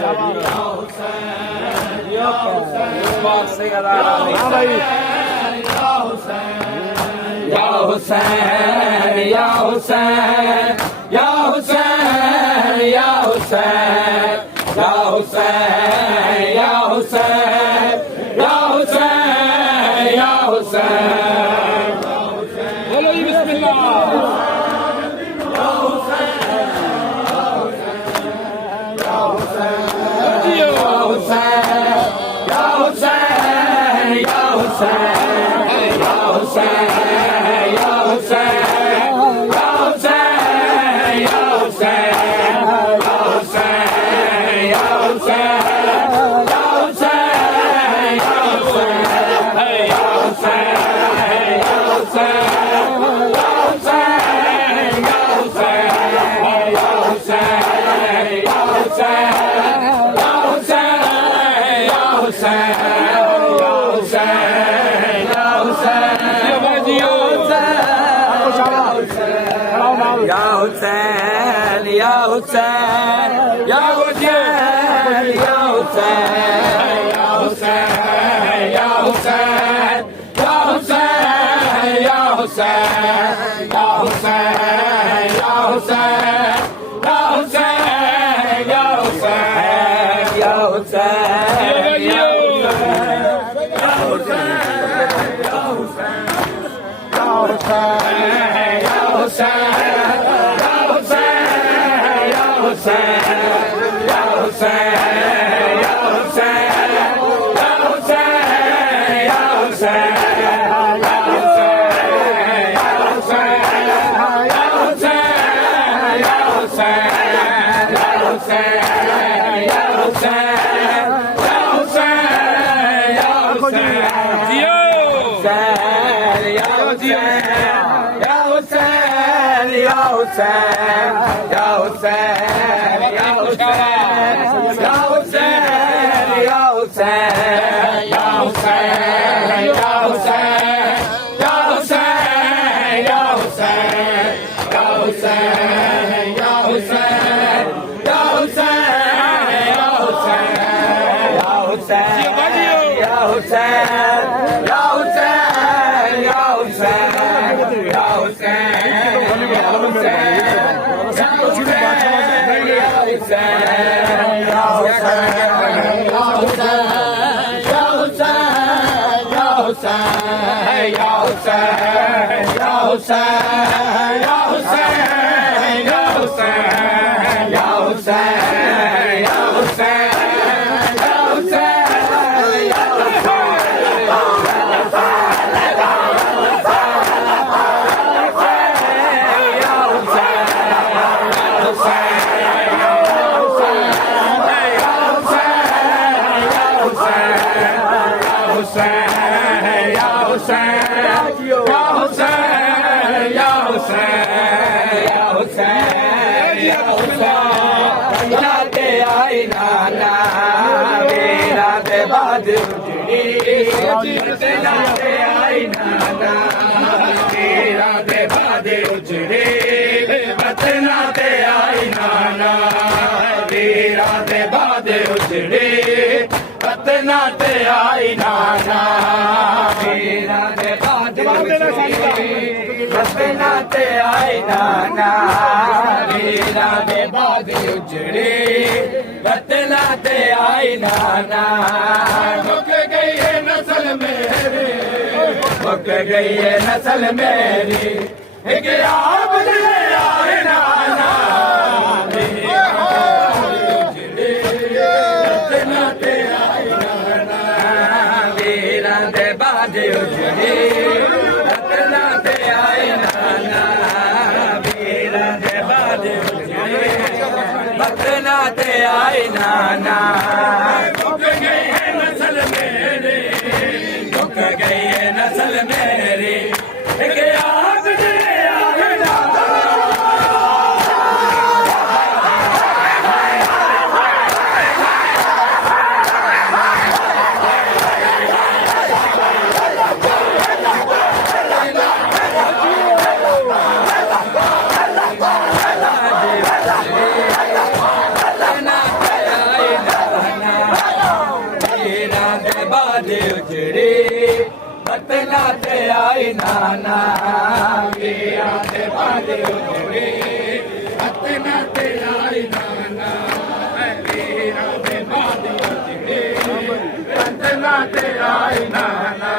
हाँ भाई या हुसैन या हुसैन या हुसैन या हुसैन या हुसैन या हुसैन या हुसैन या हुसैन बोलो जी बिस्मिल्लाह Ya Hussein, Ya Hussein, Ya Hussein, Ya Hussein, Ya Hussein, Ya Hussein, Ya Hussein, Ya Hussein, Ya Hussein, Ya Hussein, Ya Hussein, Ya Hussein, Ya गई है नस्ल मेरी एक आप ले आए नाना वीरा दे बाजे उजड़ी रतना ते आए नाना वीरा दे बाजे उजड़ी रतना ते आए नाना रुक गई है नस्ल मेरी रुक गई है नस्ल मेरी एक आग दे आए नाना आई नाना वीरा दे बाजे उजड़े पतना ते आई नाना वीरा दे बाजे उजड़े पतना ते आई नाना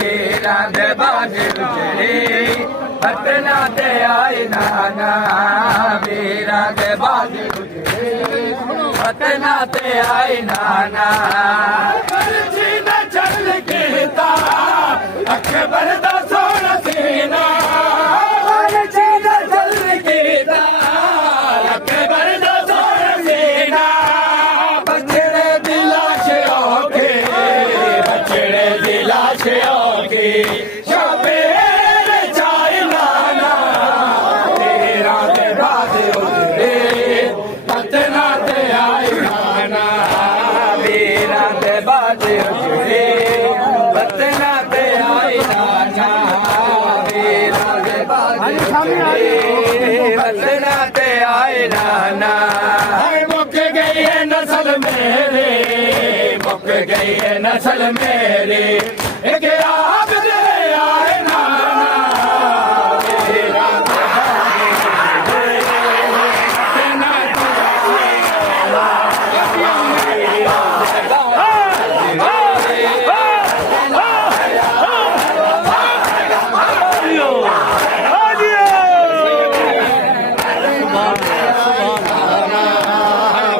वीरा दे बाजे उजड़े पतना ते आई नाना वीरा दे बाजे उजड़े पतना ते आई नाना चल कहता अकबर दा सोना सीना चल कहता अकबर दा सोना सीना बछड़े दी लाश औखे बछड़े दी लाश औखे शबेर चाय नाना तेरा दे बाजे उजड़े पतना ते आई नाना वीरा दे बाजे उजड़े पतना ते आई नाना वीरा दे बाजे उजड़े पतना ते आई नाना मुक गई है नस्ल मेरे मुक गई है नस्ल मेरे एक आप दे आए नाना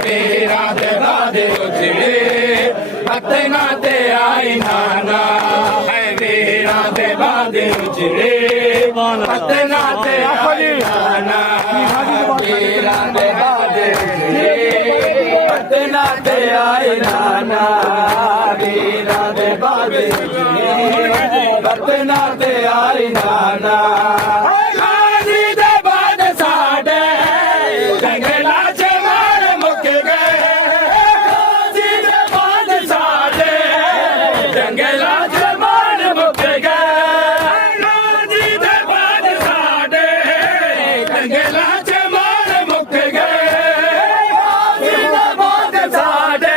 वीरा दे बाजे पतना ते आई नाना वीरा दे बाजे उजड़े पतना ते आई नाना वीरा दे बाजे उजड़े पतना ते आई नाना वीरा दे बाजे उजड़े पतना ते आई नाना गाजी दे बाद साडे जंगला च मार मुक गए गाजी दे बाद साडे जंगला च मार मुक गए गाजी दे बाद साडे जंगला च मार मुक गए गाजी दे बाद साडे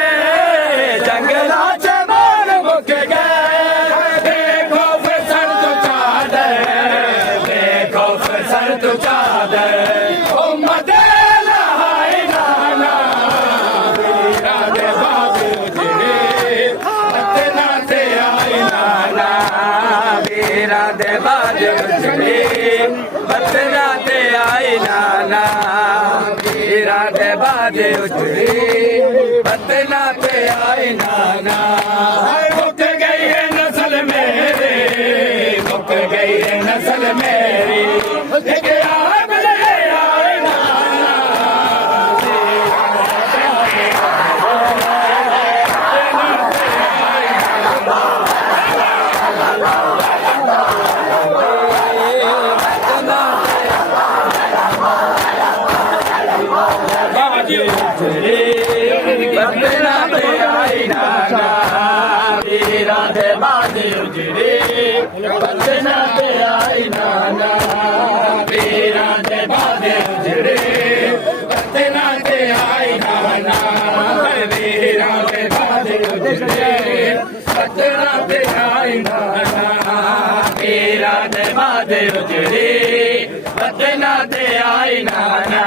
जंगला च मार मुक गए देखो फिर सर तो चादर देखो फिर सर तो चादर उम्मत लहाए नाना वीरा दे बाजे उजड़े पतना ते आई नाना वीरा दे बाजे उजड़े पतना ते आई नाना वीरा दे बाजे उजड़े पतना ते आई नाना मुक गई है नस्ल मेरे मुक गई है नस्ल मेरी एक आप ले आए नाना पतना ते आई नाना वीरा दे बाजे उजड़े पतना ते आई नाना वीरा दे बाजे उजड़े पतना ते आई नाना वीरा दे बाजे उजड़े पतना ते आई नाना वीरा दे बाजे उजड़े पतना ते आई नाना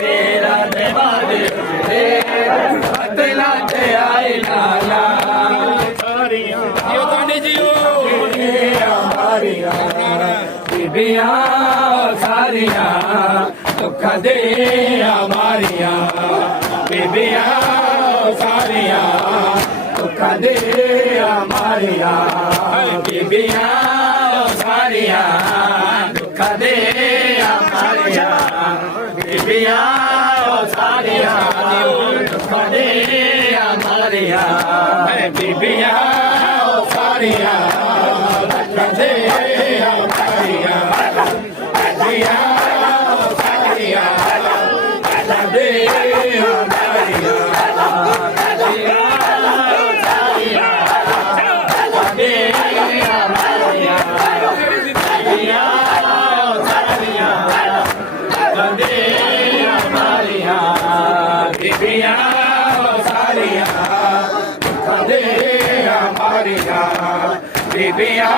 वीरा दे बाजे उजड़े पतना ते आई नाना बीबियां सारियां दुख दे हमारियां बीबियां सारियां दुख दे हमारियां बीबियां सारियां दुख दे हमारियां बीबियां सारियां दुख दे हमारियां बीबियां सारियां दुख दे हमारियां बीबियां सारियां दुख दे ਬੀਬੀਆਂ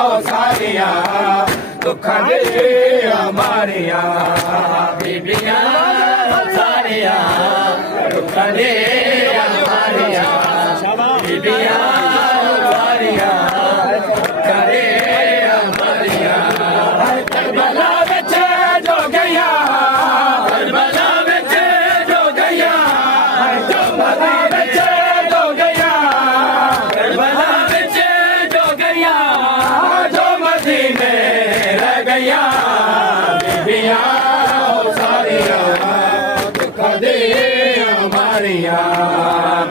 ਉਹ ਸਾਰੀਆਂ ਦੁੱਖਾਂ ਦੇ ਮਾਰੀਆਂ ਬੀਬੀਆਂ ਸਾਰੀਆਂ ਦੁੱਖਾਂ ਦੇ ਮਾਰੀਆਂ ਬੀਬੀਆਂ ਸਾਰੀਆਂ ਦੁੱਖਾਂ ਦੇ ਮਾਰੀਆਂ ਕਰਬਲਾ ਵਿੱਚ ਜੋ ਗਈਆਂ ਕਰਬਲਾ ਵਿੱਚ ਜੋ ਗਈਆਂ ਜੋ ਮਦੀ ਵਿੱਚ ਜੋ ਗਈਆਂ ਕਰਬਲਾ ਵਿੱਚ ਜੋ ਗਈਆਂ ਜੋ ਮਦੀਨੇ ਰਹਿ ਗਈਆਂ ਬੀਬੀਆਂ ਉਹ ਸਾਰੀਆਂ ਦੁੱਖਾਂ ਦੇ ਮਾਰੀਆਂ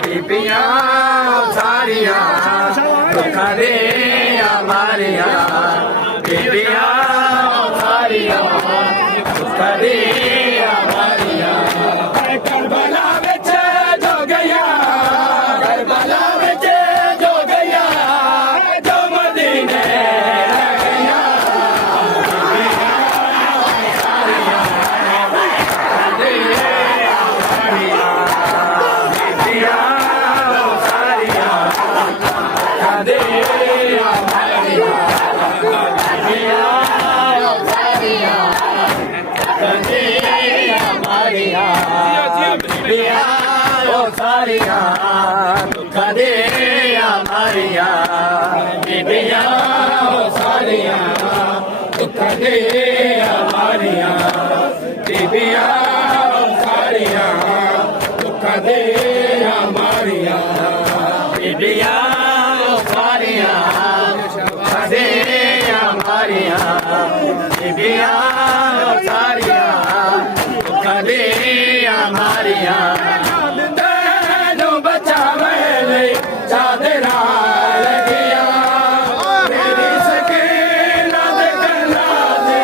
ਬੀਬੀਆਂ ਉਹ ਸਾਰੀਆਂ ਦੁੱਖਾਂ ਦੇ ਮਾਰੀਆਂ ਬੀਬੀਆਂ ਉਹ ਸਾਰੀਆਂ ਦੁੱਖਾਂ ਦੇ ਮਾਰੀਆਂ ਕਰਬਲਾ ਵਿੱਚ ਜੋ ਗਈਆਂ ਕਰਬਲਾ ਵਿੱਚ ਜੋ ਗਈਆਂ ਜੋ ਮਦੀਨੇ ਰਹਿ ਗਈਆਂ ਉਹ ਸਾਰੀਆਂ ਦੁੱਖਾਂ ਦੇ ਮਾਰੀਆਂ ਬੀਬੀਆਂ ਉਹ ਸਾਰੀਆਂ ਦੁੱਖਾਂ ਦੇ ਮਾਰੀਆਂ ਬੀਬੀਆਂ ਉਹ ਸਾਰੀਆਂ ਦੁੱਖਾਂ ਦੇ ਮਾਰੀਆਂ ਬੀਬੀਆਂ ਉਹ ਸਾਰੀਆਂ ਦੁੱਖਾਂ ਦੇ ਮਾਰੀਆਂ ਬੀਬੀਆਂ ਉਹ ਸਾਰੀਆਂ ਦੁੱਖਾਂ ਦੇ ਮਾਰੀਆਂ ਤੈਨੂੰ ਬਚਾਵੇ ਲਈ ਚਾਦਰਾਂ ਲੱਗੀਆਂ ਮੇਰੀ ਸਕੀਨਾ ਦੇ ਕੰਨਾਂ ਤੇ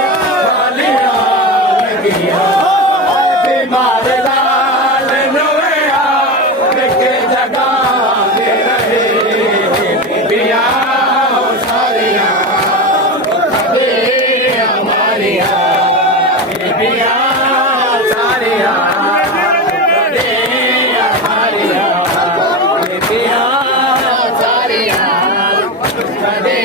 ਵਾਲੀਆਂ ਲੱਗੀਆਂ ਬਿਮਾਰ ਲਾਲ ਨੋਇਆ ਵਿਕੇ ਜਗਾ ਦੇ ਰਹੇ ਬੀਬੀਆਂ ਉਹ ਸਾਰੀਆਂ ਦੁੱਖਾਂ ਦੇ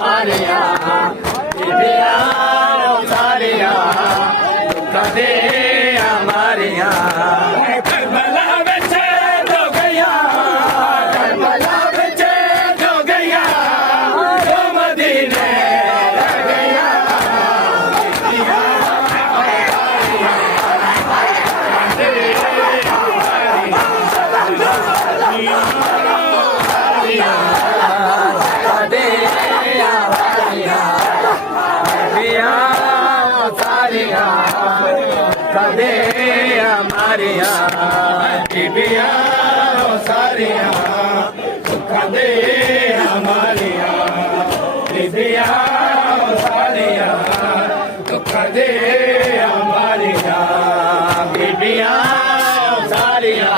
ਮਾਰੀਆਂ ਬੀਬੀਆਂ ਸਾਰੀਆਂ ਕਰਬਲਾ ਵਿੱਚ ਜੋ ਗਈਆਂ ਕਰਬਲਾ ਵਿੱਚ ਜੋ ਗਈਆਂ ਜੋ ਮਦੀਨੇ ਰਹਿ ਗਈਆਂ ਕਦੇ ਮਾਰੀਆਂ ਬੀਬੀਆਂ ਉਹ ਸਾਰੀਆਂ ਦੁੱਖਾਂ ਦੇ ਮਾਰੀਆਂ ਬੀਬੀਆਂ ਉਹ ਸਾਰੀਆਂ ਦੁੱਖਾਂ ਦੇ ਮਾਰੀਆਂ ਬੀਬੀਆਂ ਉਹ ਸਾਰੀਆਂ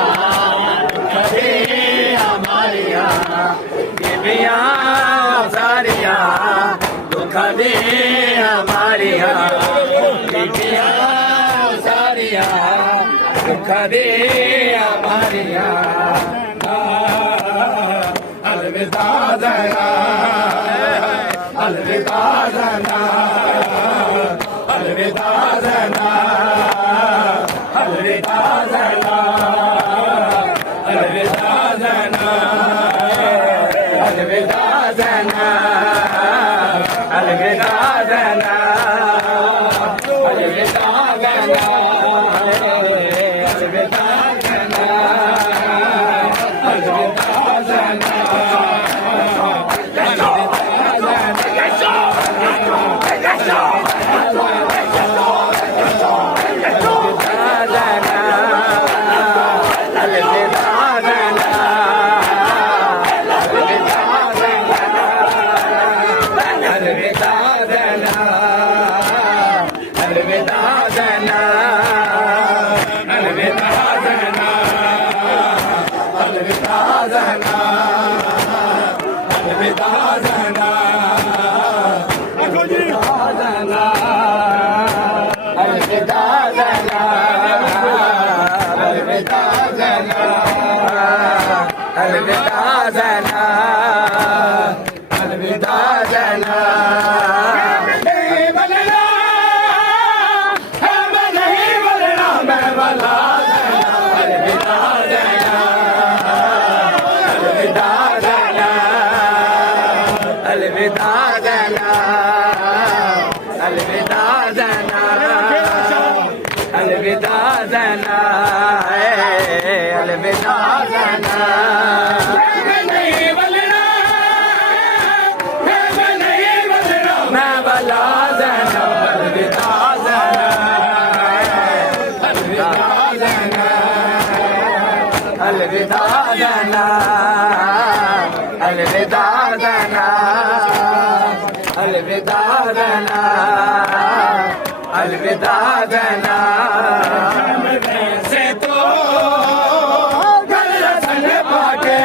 ਦੁੱਖਾਂ ਦੇ ਮਾਰੀਆਂ ਬੀਬੀਆਂ ਉਹ ਸਾਰੀਆਂ ਦੁੱਖਾਂ ਦੇ ਮਾਰੀਆਂ ਬੀਬੀਆਂ ਸਾਰੀਆਂ ਦੁੱਖਾਂ ਦੇ ਮਾਰੀਆਂ ਅਲਵਿਦਾ ਜ਼ਰਾ ਅਲਵਿਦਾ ਜ਼ਰਾ ਅਲਵਿਦਾ ਜ਼ਰਾ ਅਲਵਿਦਾ ਜ਼ਰਾ ਅਲਵਿਦਾ ਜ਼ਰਾ ਅਲਵਿਦਾ ਜ਼ਰਾ ਅਲਵਿਦਾ ਜ਼ਰਾ अलविदा ज़ैना अलविदा ज़ैना अलविदा ज़ैना नहीं बलना है मैं नहीं बलना मैं वाला अलविदा ज़ैना अलविदा ज़ैना अलविदा ज़ैना अलविदा ज़ैना अलविदा ज़ैना अलविदा ज़ैना मैं नहीं बलना मैं नहीं बलना मैं वाला ज़ैना अलविदा ज़ैना अलविदा ज़ैना अलविदा ज़ैना अलविदा ज़ैना अलविदा ज़ैना अलविदा ज़ैना से तो गल सन पाके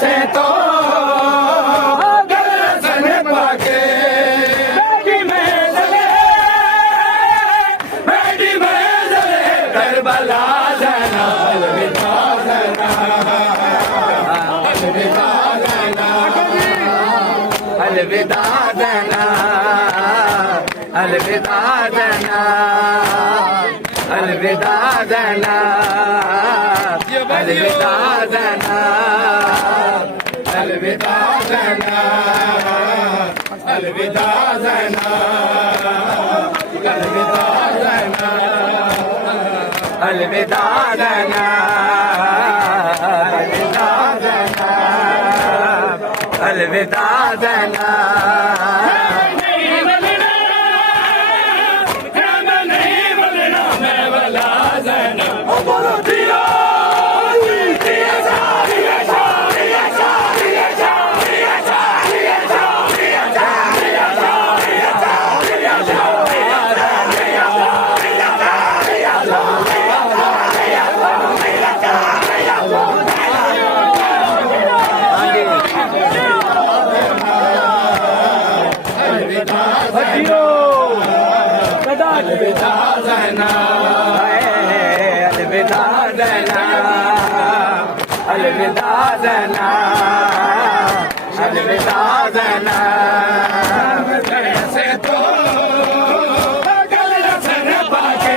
से तो गल सन पाके बैठी मैं जले करबला ज़ैना अलविदा ज़ैना अलविदा ज़ैना अलविदा ज़ैना अलविदा ज़ैना अलविदा ज़ैना अलविदा ज़ैना अलविदा ज़ैना अलविदा ज़ैना अलविदा ज़ैना अलविदा ज़ैना अलविदा ज़ैना अलविदा ज़ैना अलविदा ज़ैना अलविदा ज़ैना अलविदा ज़ैना से तो गल सन पाके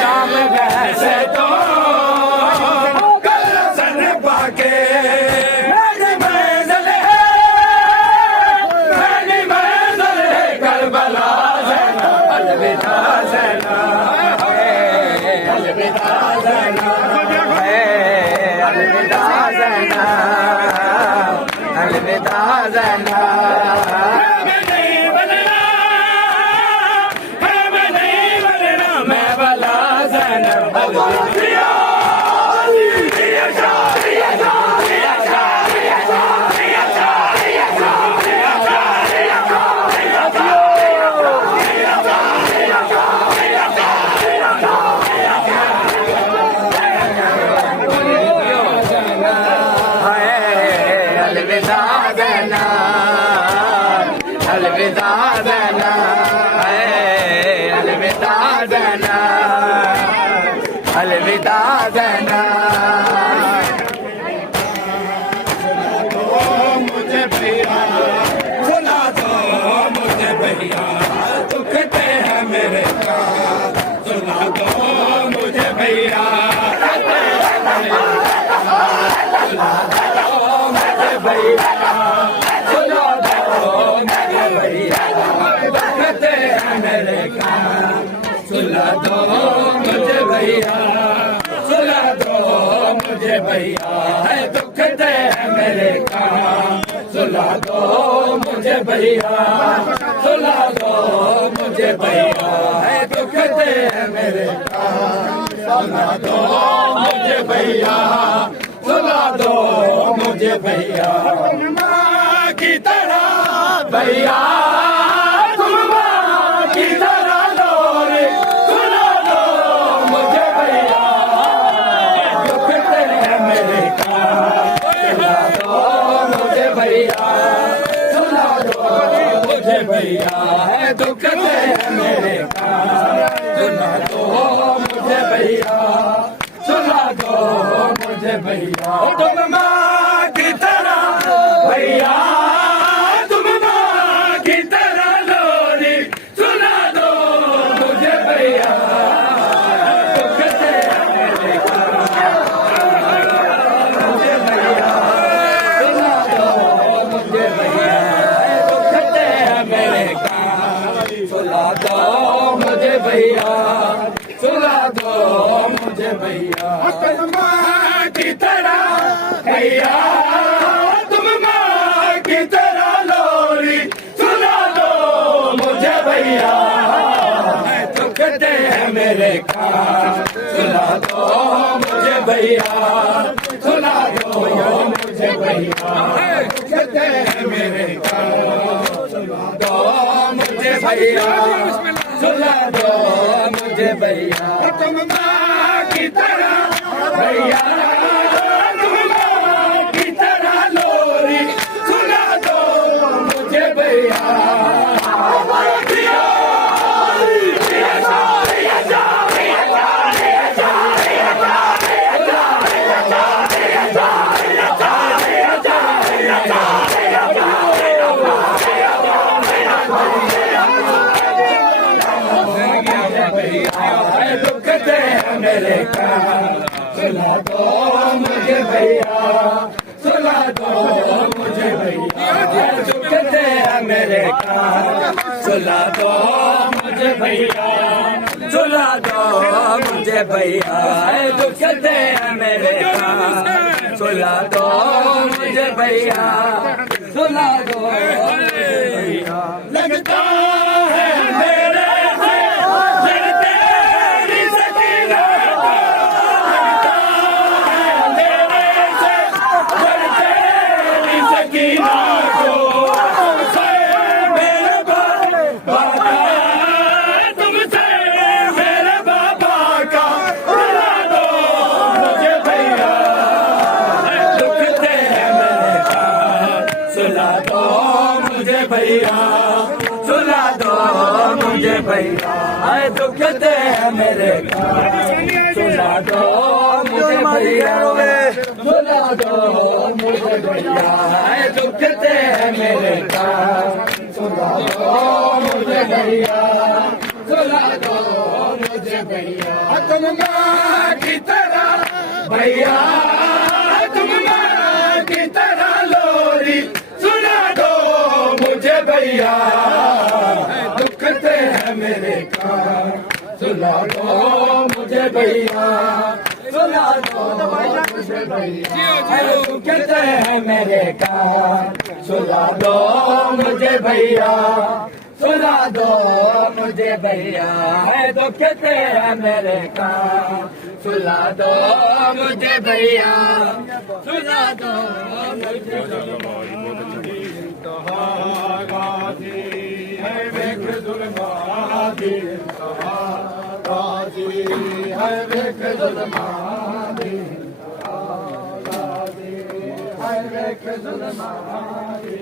शाम वैसे तो गल सन पाके मेरी मंज़िल है करबला अलविदा ज़ैना अलविदा ज़ैना अलविदा ज़ैना अलविदा ज़ैना मैं नहीं बलना मैं वाला ज़ैना अलविदा ज़ैना अलविदा ज़ैना अलविदा ज़ैना अलविदा ज़ैना मुझे भैया सुना दो मुझे भैया दुखते हैं मेरे का सुना दो मुझे भैया भैया सुना दो मेरे भैया दुखते हैं मेरे कान सुना दो मुझे भैया सुना दो मुझे भैया है दुखते हैं मेरे कान सुना दो मुझे भैया सुना दो मुझे भैया है दुखते हैं मेरे कान सुना दो मुझे भैया सुना दो मुझे भैया माँ की तरह भैया तुम माँ की तरह लो रे सुना दो मुझे भैया दुखते हैं मेरे कान सुना दो मुझे भैया सुना दो मुझे भैया है दुखते हैं मेरे कान सुना दो मुझे मुझे भैया सुला दो मुझे भैया तुम माँ की तरह भैया तुम माँ की तरह लोरी सुला दो मुझे भैया सुला दो मुझे भैया सुला दो मुझे भैया तुम माँ की तरह भैया तुम माँ की तरह लोरी सुला दो मुझे भैया दुखते हैं मेरे कान सुला दो मुझे भैया सुला दो मुझे भैया दुखते हैं मेरे कान सुला दो मुझे भैया सुला दो मुझे भैया तुम माँ की तरह भैया तुम माँ की तरह लोरी सुला दो मुझे भैया दुखते हैं मेरे कान सुला दो मुझे भैया सुला दो मुझे भैया दुखते हैं मेरे कान सुला दो मुझे भैया सुला दो मुझे भैया दुखते हैं मेरे कान सुला दो मुझे भैया सुला दो भैया लगता है मेरे भैया सुला दो मुझे भैया आए दुखते हैं मेरे कान सुला दो मुझे भैया सुला दो मुझे भैया आए दुखते हैं मेरे कान सुला दो मुझे भैया सुला दो मुझे भैया तुम माँ की तरह भैया तुम माँ की तरह लोरी सुला दो मुझे भैया दुखते हैं मेरे कान सुला दो मुझे भैया सुला दो मुझे भैया दुखते हैं मेरे कान सुला दो मुझे भैया सुला दो मुझे भैया दुखते हैं मेरे कान सुला दो मुझे भैया सुला दो मुझे गाजी है वेख जुल्मा दी गाजी है वेख जुल्मा दी गाजी है वेख जुल्मा दी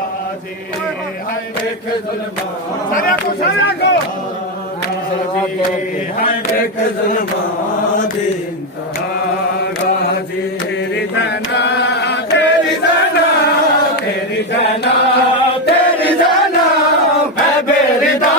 गाजी है वेख जुल्मा सारे को देख जुल्मा दिन गाजी तेरी जना तेरी जना तेरी जना तेरी जना मैं बेरिदा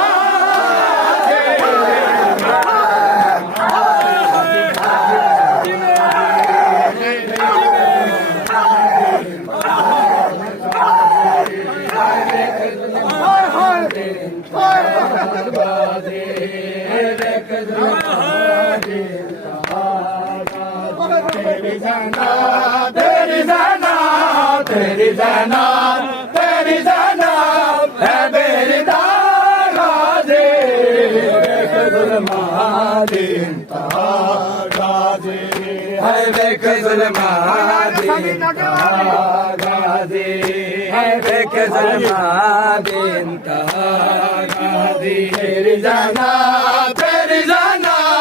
तेरी जाना तेरी जाना तेरी जाना तेरी जाना है मेरी गाजी देख जुल्मा दिन गाजी है देख जुल्मा दिन गाजी है देख जुल्मा दिन गाजी तेरी जाना तेरी जाना